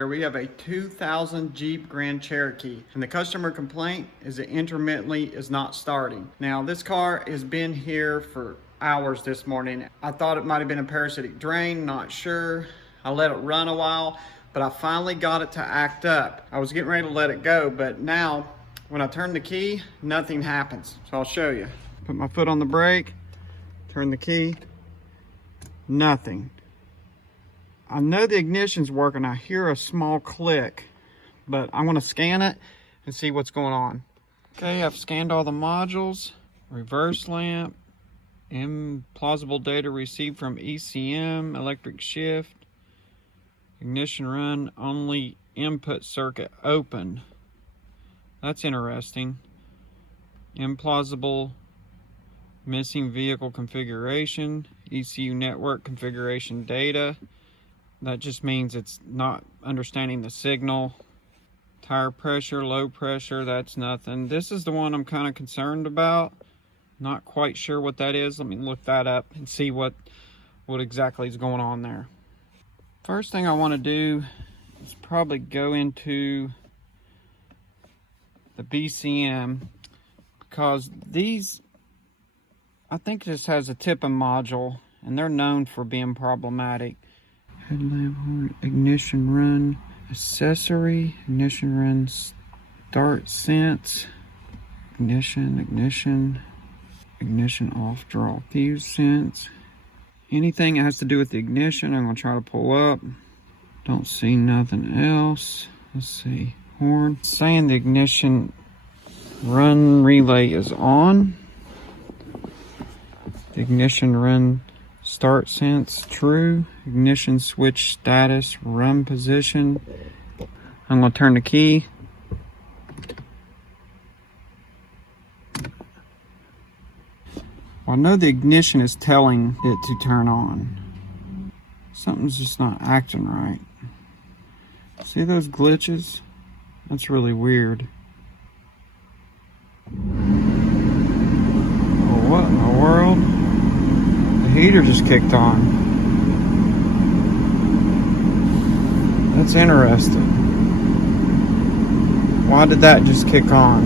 Here we have a 2000 Jeep Grand Cherokee, and the customer complaint is it intermittently is not starting. Now this car has been here for hours this morning. I thought it might have been a parasitic drain, not sure. I let it run a while, but I finally got it to act up. I was getting ready to let it go, but now when I turn the key, nothing happens. So I'll show you. Put my foot on the brake, turn the key, nothing. I know the ignition's working. I hear a small click, but I'm going to scan it and see what's going on. Okay, I've scanned all the modules. Reverse lamp, implausible data received from ECM, electric shift, ignition run, only input circuit open. That's interesting. Implausible, missing vehicle configuration, ECU network configuration data. That just means it's not understanding the signal. Tire pressure, low pressure, that's nothing. This is the one I'm kind of concerned about. Not quite sure what that is. Let me look that up and see what exactly is going on there. First thing I want to do is probably go into the BCM, because these, I think this has a tipping module and they're known for being problematic. Headlamp horn, ignition run, accessory, ignition run, start sense, ignition off, draw fuse sense. Anything that has to do with the ignition, I'm gonna try to pull up. Don't see nothing else. Let's see, horn. It's saying the ignition run relay is on. The ignition run start sense true. Ignition switch status, run position. I'm going to turn the key. Well, I know the ignition is telling it to turn on. Something's just not acting right. See those glitches? That's really weird. Oh, what in the world? The heater just kicked on. That's interesting. Why did that just kick on?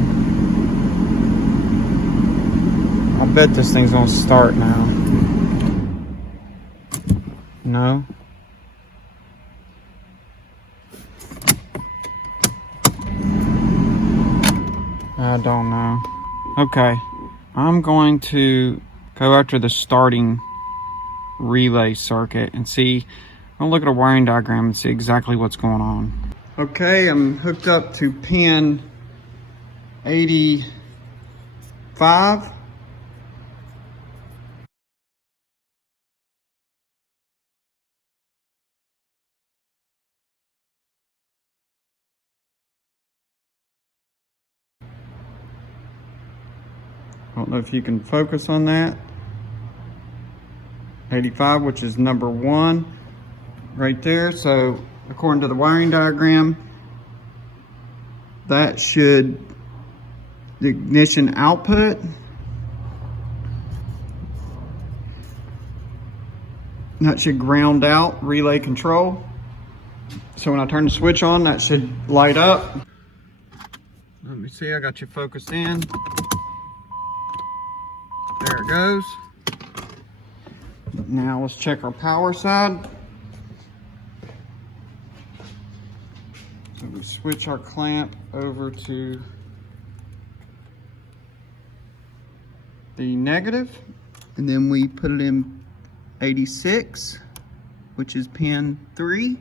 I bet this thing's gonna start now. No? I don't know. Okay. I'm going to go after the starting relay circuit and see. I'll look at a wiring diagram and see exactly what's going on. Okay, I'm hooked up to pin 85. I don't know if you can focus on that. 85, which is number 1. Right there. So according to the wiring diagram, that should, the ignition output, that should ground out relay control. So when I turn the switch on, that should light up. Let me see, I got you focused in. There it goes. Now let's check our power side. So we switch our clamp over to the negative, and then we put it in 86, which is pin 3,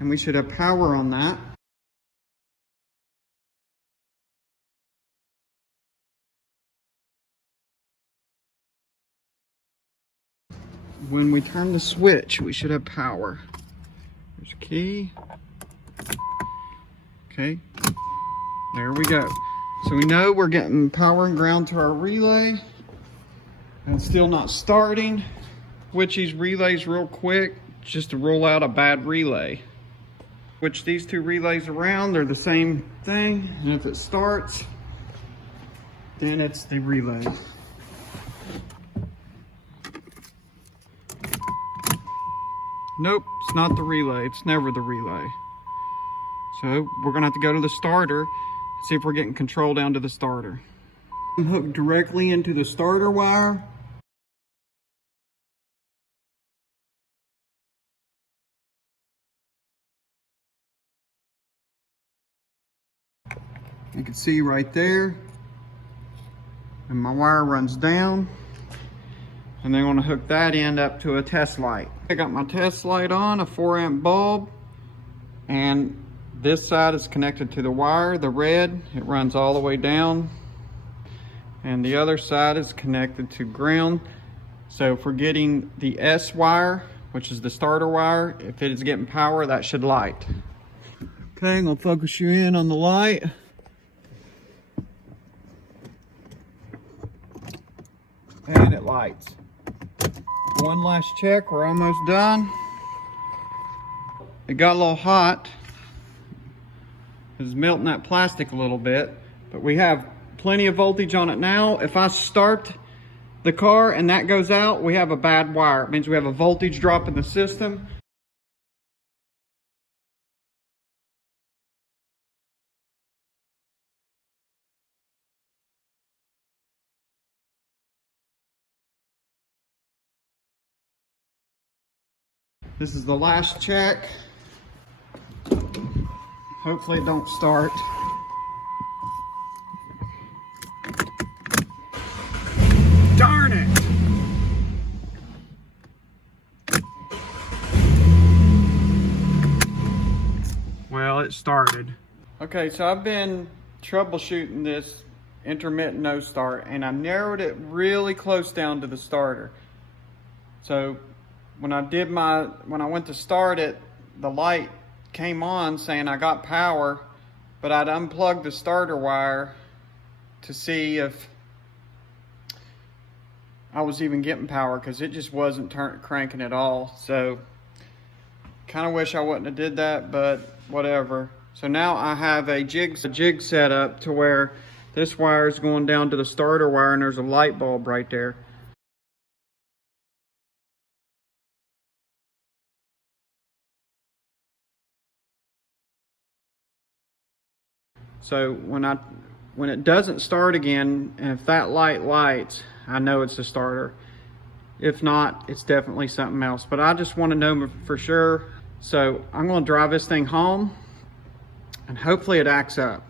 and we should have power on that. When we turn the switch, we should have power. There's a key. Okay, there we go. So we know we're getting power and ground to our relay, and it's still not starting. Switch these relays real quick just to rule out a bad relay. Switch these two relays around, they're the same thing, and if it starts, then it's the relay. Nope, it's not the relay. It's never the relay. So we're gonna have to go to the starter, see if we're getting control down to the starter. I'm hooked directly into the starter wire. You can see right there, and my wire runs down, and then I'm going to hook that end up to a test light. I got my test light on, a 4-amp bulb, and this side is connected to the wire, the red. It runs all the way down, and the other side is connected to ground. So if we're getting the S wire, which is the starter wire, if it is getting power, that should light. Okay, I'm going to focus you in on the light. And it lights. One last check, we're almost done. It got a little hot. It's melting that plastic a little bit, but we have plenty of voltage on it now. If I start the car and that goes out, we have a bad wire. It means we have a voltage drop in the system. This is the last check. Hopefully it don't start. Darn it! Well, it started. Okay, so I've been troubleshooting this intermittent no start, and I narrowed it really close down to the starter. So when I went to start it, the light came on saying I got power, but I'd unplugged the starter wire to see if I was even getting power, because it just wasn't cranking at all. So kind of wish I wouldn't have did that, but whatever. So now I have a jig set up to where this wire is going down to the starter wire, and there's a light bulb right there. So when it doesn't start again, and if that light lights, I know it's the starter. If not, it's definitely something else. But I just want to know for sure. So I'm going to drive this thing home, and hopefully it acts up.